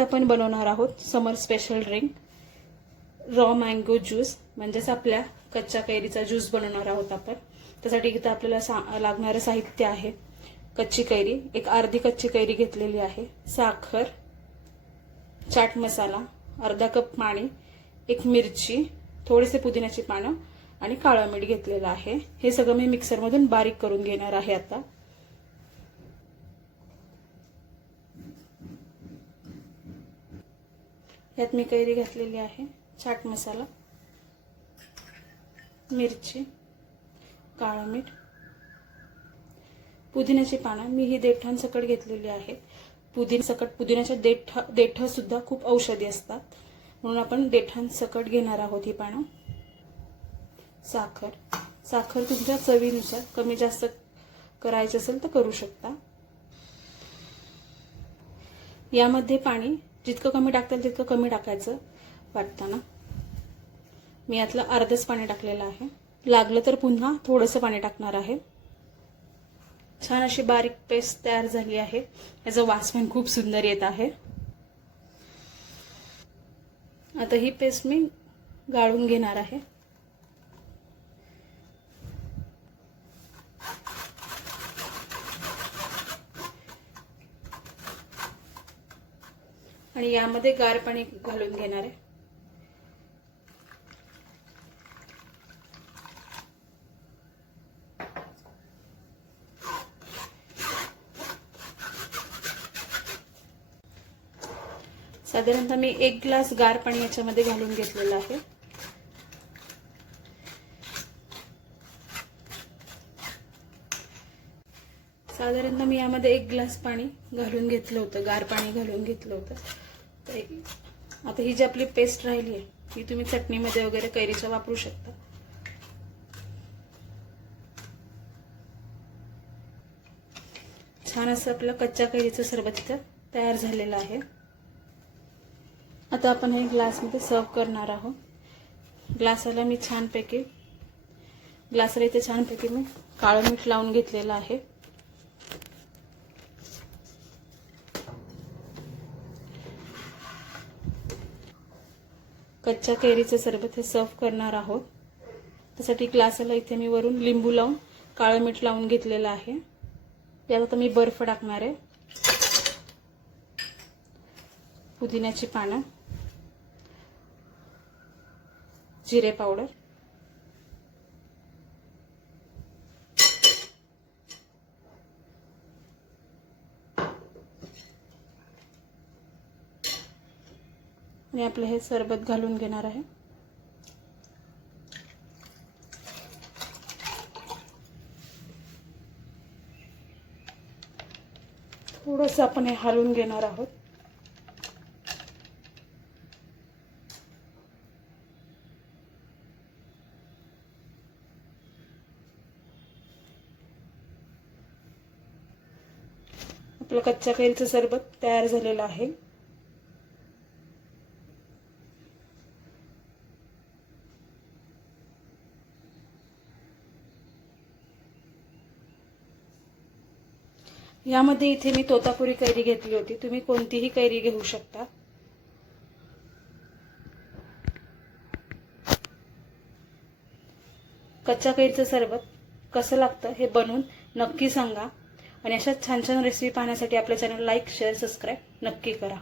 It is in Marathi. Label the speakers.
Speaker 1: आपण बनवणार आहोत summer special drink raw mango juice म्हणजेच आपल्या कच्च्या कैरीचा ज्यूस बनवणार आहोत आपण. त्यासाठी इथं आपल्याला सा लागणारं साहित्य आहे. कच्ची कैरी एक अर्धी कच्ची कैरी घेतलेली आहे. साखर चाट मसाला अर्धा कप पाणी एक मिरची थोडेसे पुदिन्याची पानं आणि काळं मीठ घेतलेलं आहे. हे सगळं मी मिक्सरमधून बारीक करून घेणार आहे आता. यात मी कैरी घातलेली आहे. चाट मसाला मिरची काळं मीठ पुदिन्याची पानं. मी ही देठांसकट घेतलेली आहेत पुदिन सकट पुदिन्याच्या देठ देठंसुद्धा खूप औषधी असतात. म्हणून आपण देठांसकट घेणार आहोत ही पानं. साखर. साखर तुमच्या चवीनुसार कमी जास्त करायचं असेल तर करू शकता. यामध्ये पाणी जितकं कमी टाकता तितकं कमी टाकायचं वाटताना. मी यातलं अर्धच पाणी टाकलेलं आहे. लागलं तर पुन्हा थोडंसं पाणी टाकणार आहे. छान अशी बारीक पेस्ट तयार झाली आहे. याचं वास पण खूप सुंदर येत आहे. आता ही पेस्ट मी गाळून घेणार आहे. आणि यामध्ये गार पाणी घालून घेणार आहे. साधारणतः मी एक ग्लास गार पाणी याच्यामध्ये घालून घेतलेलं आहे. साधारणतः मी यामध्ये एक ग्लास पाणी घालून घेतलं होतं गार पाणी घालून घेतलं होतं. आता ही जी आपली पेस्ट राहिली आहे ही तुम्ही चटणीमध्ये वगैरे कैरीच्या वापरू शकता. छान असं आपलं कच्च्या कैरीचं सरबत इथं तयार झालेलं आहे. आता आपण हे ग्लासमध्ये सर्व करणार आहोत. ग्लासाला मी छानपैकी ग्लासाला इथे छानपैकी मी काळं मीठ लावून घेतलेलं आहे. कच्च्या कैरीचं सरबत हे सर्व करणार आहोत. त्यासाठी ग्लासाला इथे मी वरून लिंबू लावून काळं मीठ लावून घेतलेलं आहे. यात आता मी बर्फ टाकणार आहे. पुदिन्याची पानं. जिरे पावडर. आणि आपलं हे सरबत घालून घेणार आहे. थोडंसं आपण हे हलवून घेणार आहोत. आपलं कच्च्या कैरीचं सरबत तयार झालेलं आहे. यामध्ये इथे मी तोतापुरी कैरी घेतली होती. तुम्ही कोणतीही कैरी घेऊ शकता. कच्च्या कैरीचं सरबत कसं लागतं हे बनवून नक्की सांगा. आणि अशा छान छान रेसिपी पाहण्यासाठी आपल्या चॅनल लाईक शेअर सबस्क्राईब नक्की करा.